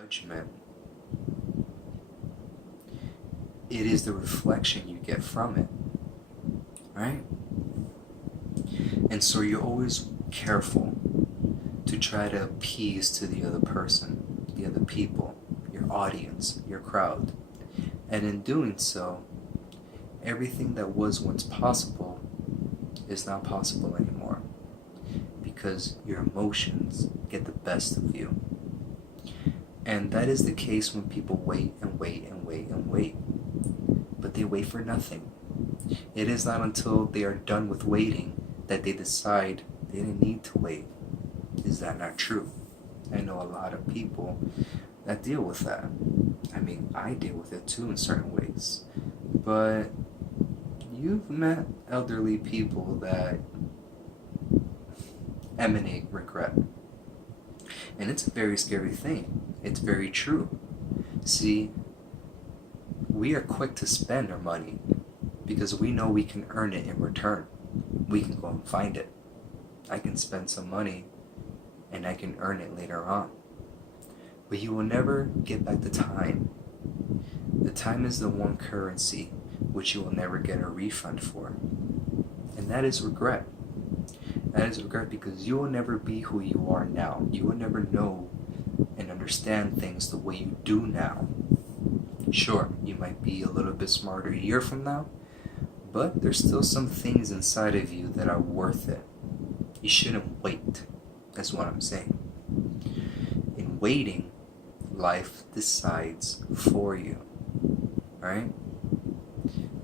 Judgment, it is the reflection you get from it, right? And so you're always careful to try to appease to the other person, the other people, your audience, your crowd. And in doing so, everything that was once possible is not possible anymore because your emotions get the best of you. And that is the case when people wait and wait and wait and wait. But they wait for nothing. It is not until they are done with waiting that they decide they didn't need to wait. Is that not true? I know a lot of people that deal with that. I mean, I deal with it too in certain ways. But you've met elderly people that emanate regret. And it's a very scary thing. It's very true. See, we are quick to spend our money because we know we can earn it in return. We can go and find it. I can spend some money and I can earn it later on. But you will never get back the time. The time is the one currency which you will never get a refund for. And that is regret. That is regret because you will never be who you are now. You will never know and understand things the way you do now. Sure, you might be a little bit smarter a year from now, but there's still some things inside of you that are worth it. You shouldn't wait. That's what I'm saying. In waiting, life decides for you. Right?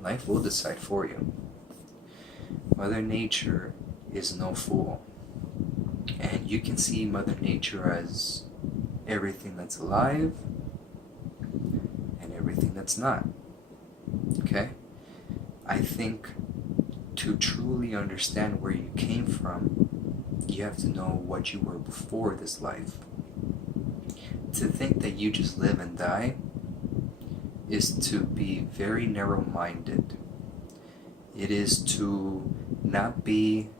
Life will decide for you. Mother Nature is no fool. And you can see Mother Nature as everything that's alive and everything that's not. Okay? I think to truly understand where you came from, you have to know what you were before this life. To think that you just live and die is to be very narrow-minded. It is to not be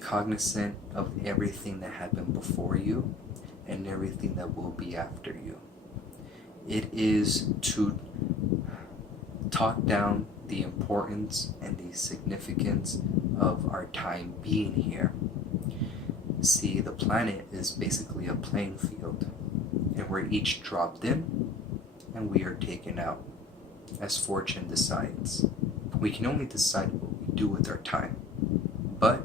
cognizant of everything that happened before you and everything that will be after you. It is to talk down the importance and the significance of our time being here. See, the planet is basically a playing field, and we're each dropped in and we are taken out as fortune decides. We can only decide what we do with our time, but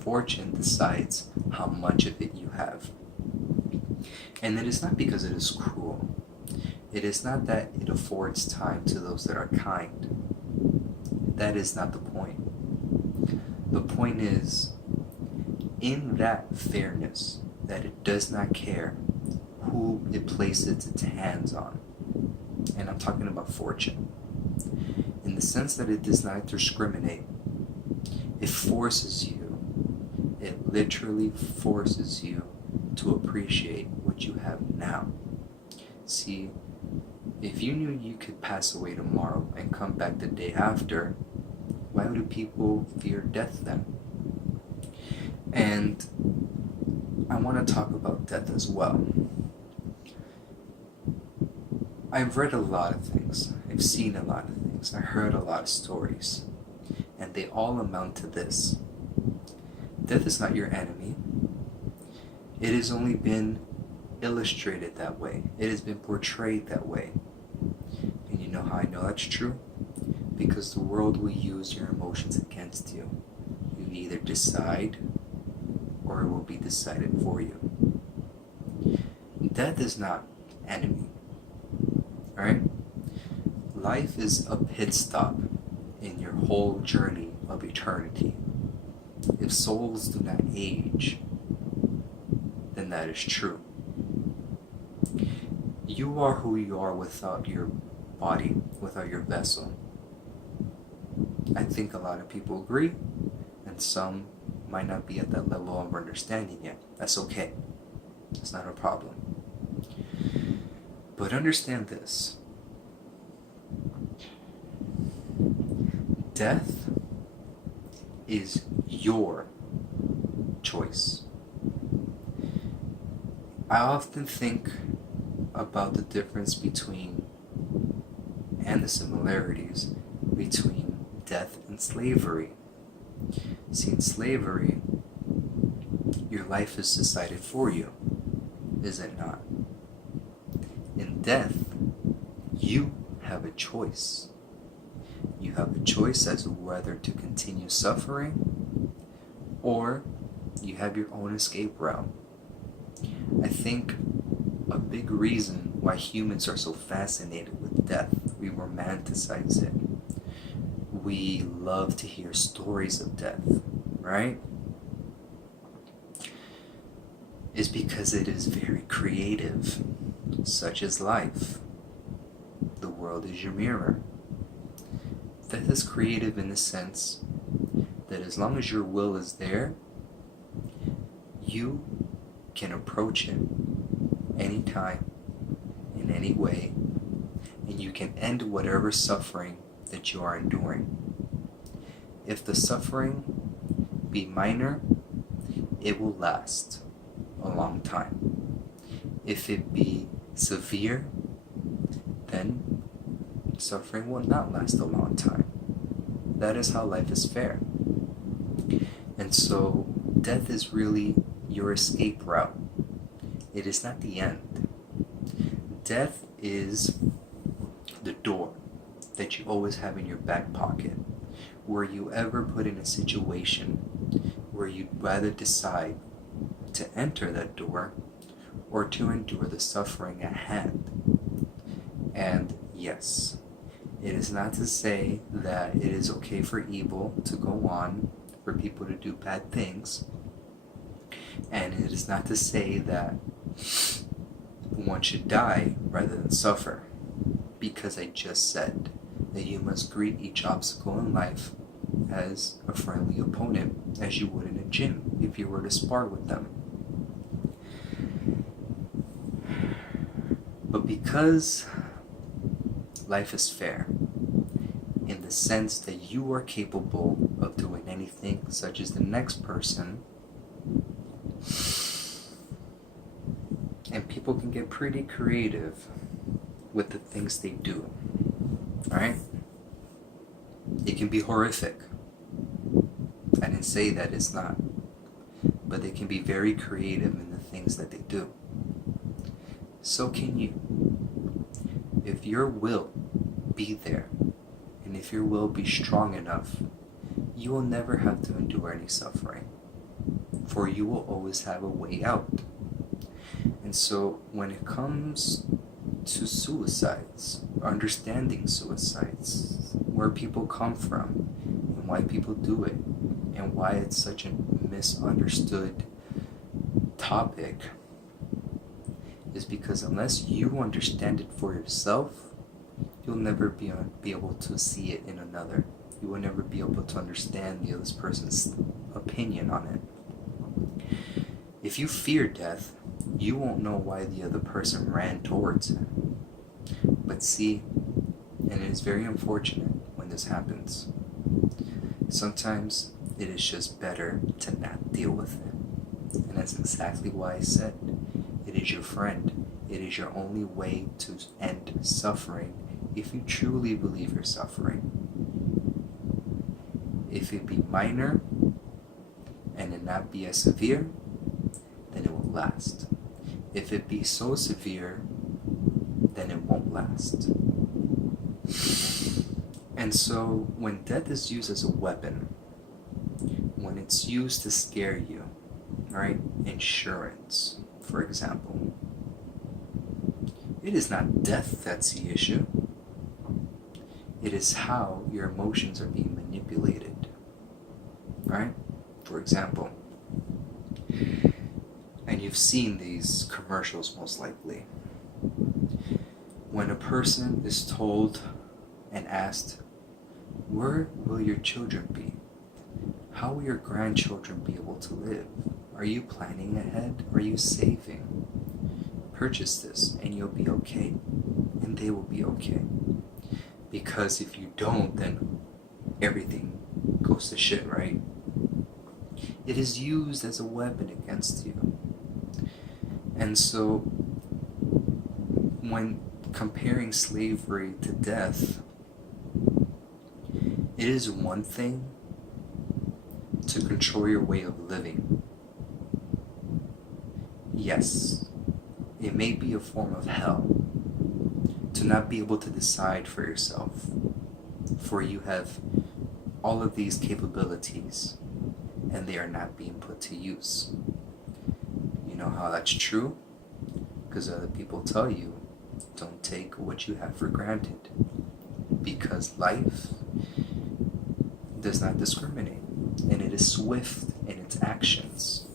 fortune decides how much of it you have. And it is not because it is cruel. It is not that it affords time to those that are kind. That is not the point. The point is, in that fairness, that it does not care who it places its hands on. And I'm talking about fortune. In the sense that it does not discriminate. It forces you. It literally forces you to appreciate what you have now. See, if you knew you could pass away tomorrow and come back the day after, why do people fear death then? And I want to talk about death as well. I've read a lot of things. I've seen a lot of things. I heard a lot of stories. And they all amount to this. Death is not your enemy. It has only been illustrated that way. It has been portrayed that way. And you know how I know that's true? Because the world will use your emotions against you. You either decide or it will be decided for you. Death is not enemy. Alright? Life is a pit stop in your whole journey of eternity. If souls do not age, then that is true. You are who you are without your body, without your vessel. I think a lot of people agree, and some might not be at that level of understanding yet. That's okay. It's not a problem. But understand this. Death is your choice. I often think about the difference between and the similarities between death and slavery. See, in slavery, your life is decided for you, is it not? In death, you have a choice. You have a choice as to whether to continue suffering or you have your own escape route. I think a big reason why humans are so fascinated with death, we romanticize it. We love to hear stories of death, right? Is because it is very creative, such as life. The world is your mirror. Death is creative in the sense that as long as your will is there, you can approach it anytime, in any way, and you can end whatever suffering that you are enduring. If the suffering be minor, it will last a long time. If it be severe, then suffering will not last a long time. That is how life is fair. And so death is really your escape route. It is not the end. Death is the door that you always have in your back pocket. Were you ever put in a situation where you'd rather decide to enter that door or to endure the suffering at hand? And yes, it is not to say that it is okay for evil to go on, for people to do bad things, and it is not to say that one should die rather than suffer, because I just said that you must greet each obstacle in life as a friendly opponent, as you would in a gym if you were to spar with them. But because life is fair, in the sense that you are capable of doing anything, such as the next person, and people can get pretty creative with the things they do, right? It can be horrific. I didn't say that it's not, but they can be very creative in the things that they do. So can you. If your will be there, and if your will be strong enough, you will never have to endure any suffering, for you will always have a way out. And so when it comes to suicides, understanding suicides, where people come from, and why people do it, and why it's such a misunderstood topic, is because unless you understand it for yourself, you'll never be able to see it in another. You will never be able to understand the other person's opinion on it. If you fear death, you won't know why the other person ran towards it. But see, and it is very unfortunate when this happens, sometimes it is just better to not deal with it. And that's exactly why I said it is your friend. It is your only way to end suffering if you truly believe you're suffering. If it be minor and it not be as severe, then it will last. If it be so severe, then it won't last. And so when death is used as a weapon, when it's used to scare you, right? Insurance, for example. It is not death that's the issue. It is how your emotions are being manipulated, right? For example, and you've seen these commercials most likely, when a person is told and asked, where will your children be? How will your grandchildren be able to live? Are you planning ahead? Are you saving? Purchase this and you'll be okay, and they will be okay. Because if you don't, then everything goes to shit, right? it is used as a weapon against you. And so, when comparing slavery to death, it is one thing to control your way of living. Yes, it may be a form of hell to not be able to decide for yourself, for you have all of these capabilities and they are not being put to use. You know how that's true? Because other people tell you, don't take what you have for granted, because life does not discriminate, and it is swift in its actions,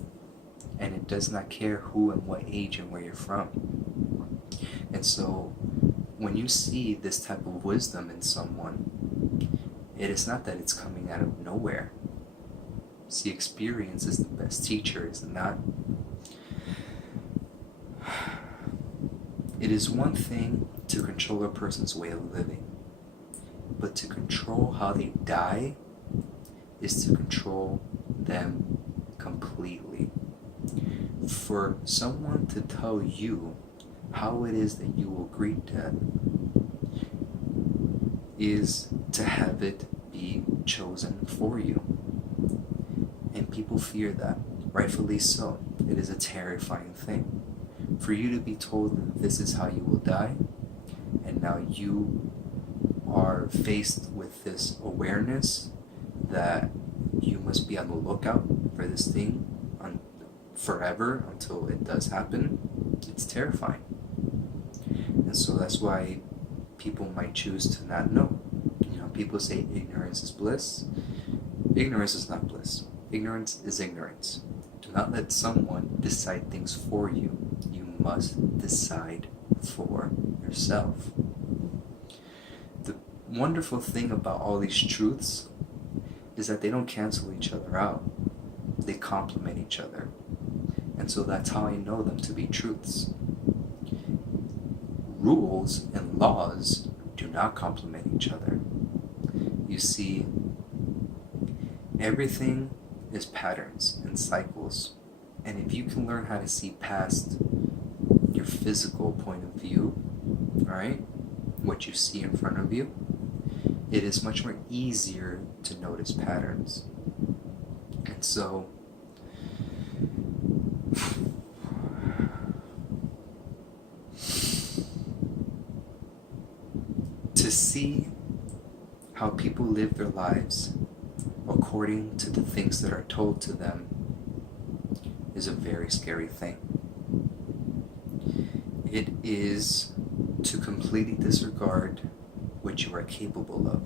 and it does not care who and what age and where you're from. And so when you see this type of wisdom in someone, it is not that it's coming out of nowhere. See, experience is the best teacher, is it not? It is one thing to control a person's way of living, but to control how they die is to control them completely. For someone to tell you how it is that you will greet death is to have it be chosen for you. And people fear that, rightfully so. It is a terrifying thing. For you to be told that this is how you will die, and now you are faced with this awareness that you must be on the lookout for this thing forever until it does happen, it's terrifying. And so that's why people might choose to not know. You know, people say ignorance is bliss. Ignorance is not bliss. Ignorance is ignorance. Do not let someone decide things for you. You must decide for yourself. The wonderful thing about all these truths is that they don't cancel each other out. They complement each other. And so that's how I know them to be truths. Rules and laws do not complement each other. You see, everything is patterns and cycles. And if you can learn how to see past your physical point of view, right, what you see in front of you, it is much more easier to notice patterns. And so, to see how people live their lives according to the things that are told to them is a very scary thing. It is to completely disregard what you are capable of.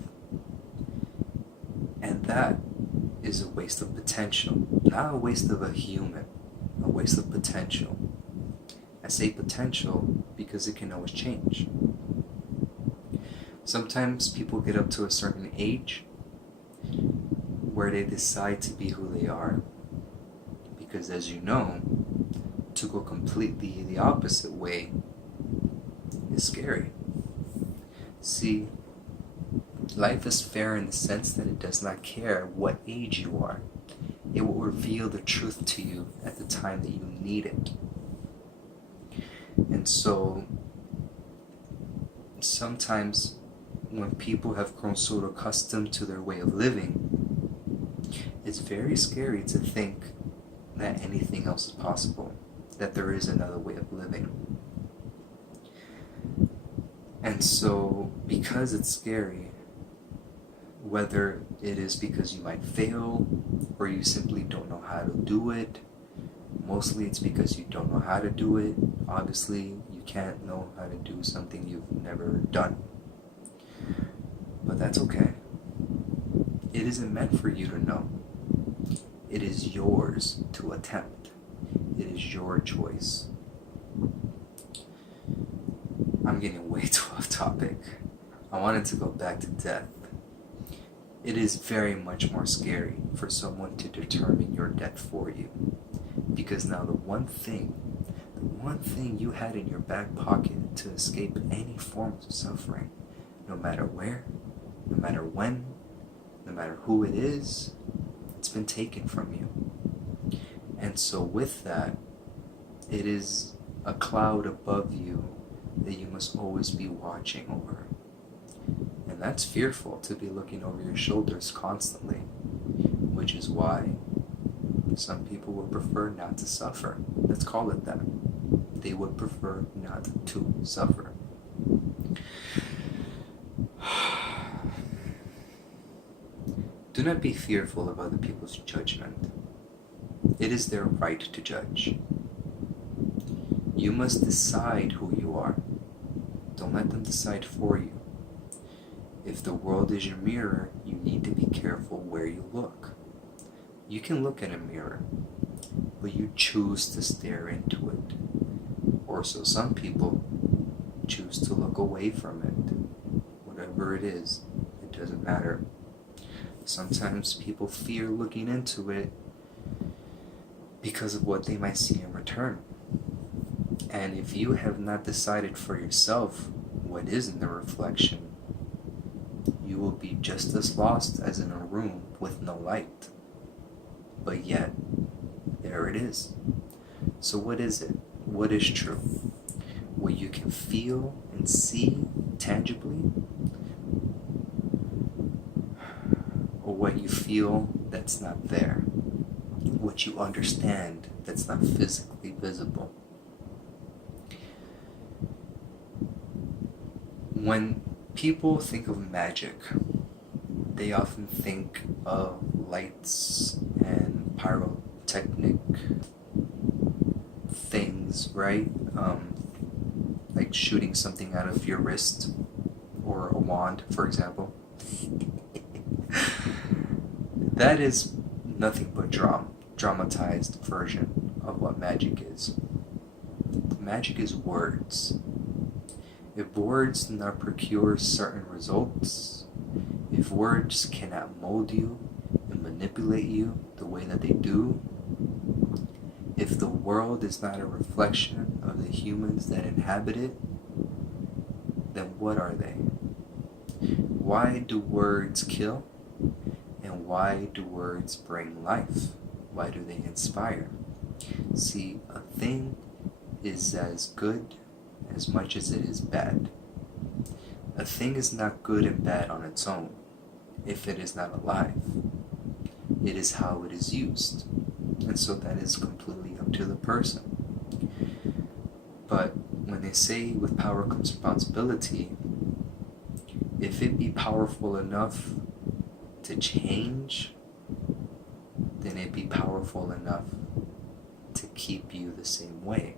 And that is a waste of potential, not a waste of a human, a waste of potential. I say potential because it can always change. Sometimes people get up to a certain age where they decide to be who they are. Because as you know, to go completely the opposite way is scary. See, life is fair in the sense that it does not care what age you are. It will reveal the truth to you at the time that you need it. And so, sometimes when people have grown so accustomed to their way of living, it's very scary to think that anything else is possible, that there is another way of living. And so, because it's scary, whether it is because you might fail, or you simply don't know how to do it, mostly it's because you don't know how to do it. Obviously, you can't know how to do something you've never done. But that's okay. It isn't meant for you to know. It is yours to attempt. It is your choice. I'm getting way too off topic. I wanted to go back to death. It is very much more scary for someone to determine your death for you. Because now the one thing you had in your back pocket to escape any form of suffering, no matter where, no matter when, no matter who it is, it's been taken from you. And so with that, it is a cloud above you that you must always be watching over. And that's fearful, to be looking over your shoulders constantly, which is why some people would prefer not to suffer. Let's call it that. They would prefer not to suffer. Do not be fearful of other people's judgment. It is their right to judge. You must decide who you are. Don't let them decide for you. If the world is your mirror, you need to be careful where you look. You can look in a mirror, but you choose to stare into it. Or so some people choose to look away from it. Whatever it is, it doesn't matter. Sometimes people fear looking into it because of what they might see in return. And if you have not decided for yourself what is in the reflection, you will be just as lost as in a room with no light. But yet, there it is. So what is it? What is true? What you can feel and see tangibly? Or what you feel that's not there? What you understand that's not physically visible? When people think of magic, they often think of lights and pyrotechnic things, right? Like shooting something out of your wrist, or a wand, for example. That is nothing but dramatized version of what magic is. Magic is words. If words do not procure certain results, if words cannot mold you and manipulate you the way that they do, if the world is not a reflection of the humans that inhabit it, then what are they? Why do words kill? And why do words bring life? Why do they inspire? See, a thing is as good as much as it is bad. A thing is not good and bad on its own if it is not alive. It is how it is used. And so that is completely up to the person. But when they say with power comes responsibility, if it be powerful enough to change, then it be powerful enough to keep you the same way.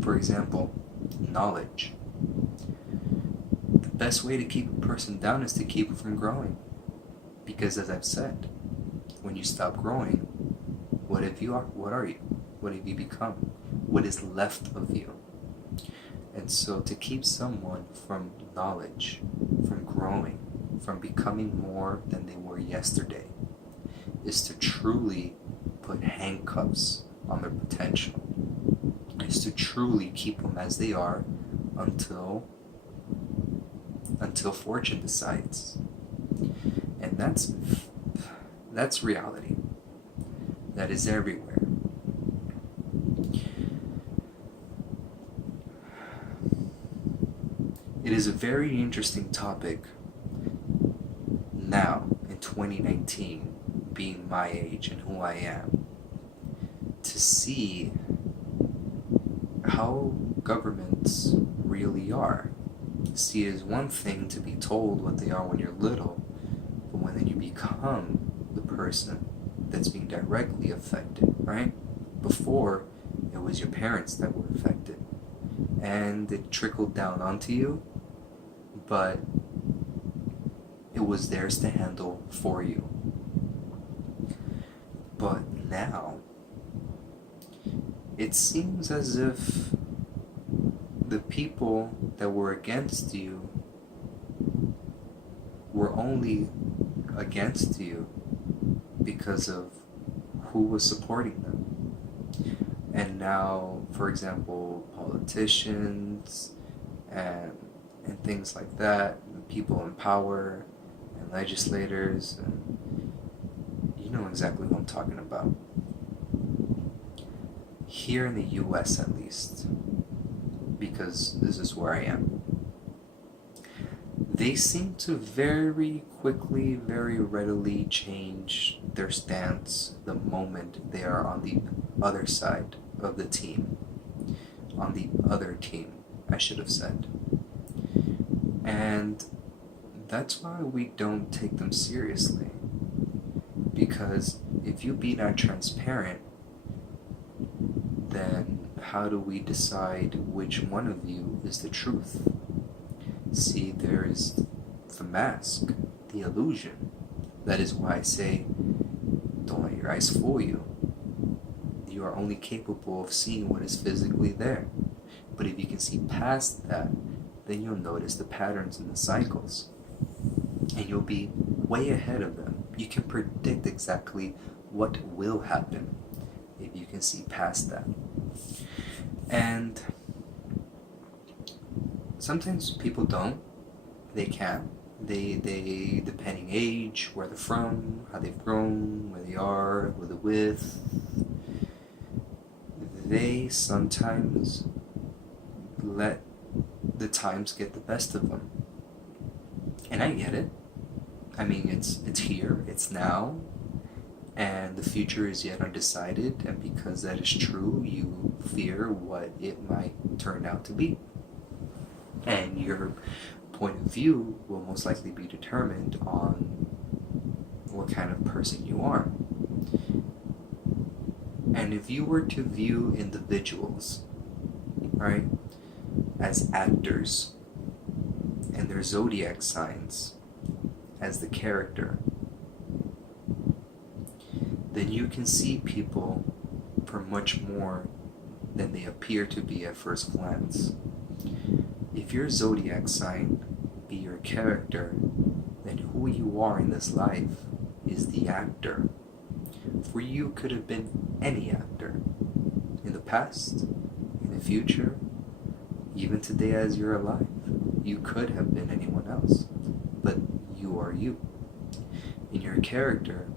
For example, knowledge. The best way to keep a person down is to keep it from growing. Because as I've said, when you stop growing, what are you? What have you become? What is left of you? And so to keep someone from knowledge, from growing, from becoming more than they were yesterday, is to truly put handcuffs on their potential. Is to truly keep them as they are until fortune decides. And that's reality. That is everywhere. It is a very interesting topic now in 2019, being my age and who I am, to see how governments really are. See, it is one thing to be told what they are when you're little, but when you become the person that's being directly affected, right? Before, it was your parents that were affected, and it trickled down onto you, but it was theirs to handle for you. But now, it seems as if the people that were against you were only against you because of who was supporting them. And now, for example, politicians and things like that, and people in power and legislators, and you know exactly what I'm talking about. here in the US at least, because this is where I am, they seem to very quickly, very readily change their stance the moment they are on the other side of the team. On the other team, I should have said. And that's why we don't take them seriously. Because if you be not transparent, then how do we decide which one of you is the truth? See, there is the mask, the illusion. That is why I say, don't let your eyes fool you. You are only capable of seeing what is physically there. But if you can see past that, then you'll notice the patterns and the cycles. And you'll be way ahead of them. You can predict exactly what will happen if you can see past that. And sometimes people don't. They can. They depending age, where they're from, how they've grown, where they are, who they're with. They sometimes let the times get the best of them. And I get it. I mean, it's here, it's now, and the future is yet undecided, and because that is true, you fear what it might turn out to be. And your point of view will most likely be determined on what kind of person you are. And if you were to view individuals, right, as actors, and their zodiac signs as the character, then you can see people for much more than they appear to be at first glance. If your zodiac sign be your character, then who you are in this life is the actor. For you could have been any actor. In the past, in the future, even today as you're alive. You could have been anyone else, but you are you. In your character,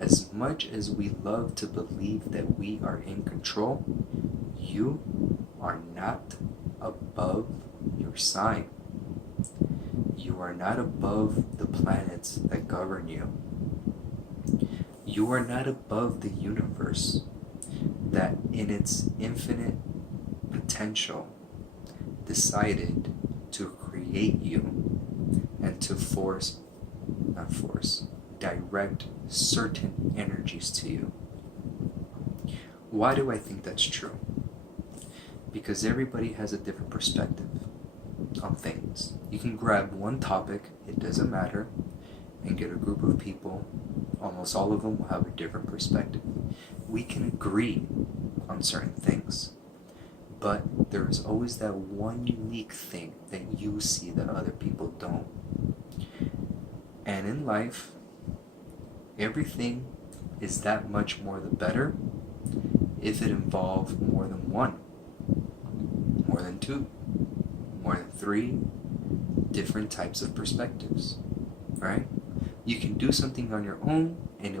as much as we love to believe that we are in control, you are not above your sign. You are not above the planets that govern you. You are not above the universe that in its infinite potential decided to create you and to direct certain energies to you. Why do I think that's true? Because everybody has a different perspective on things. You can grab one topic, it doesn't matter, and get a group of people, almost all of them will have a different perspective. We can agree on certain things, but there is always that one unique thing that you see that other people don't. And in life, everything is that much more the better if it involves more than one, more than two, more than three different types of perspectives, right? You can do something on your own and it will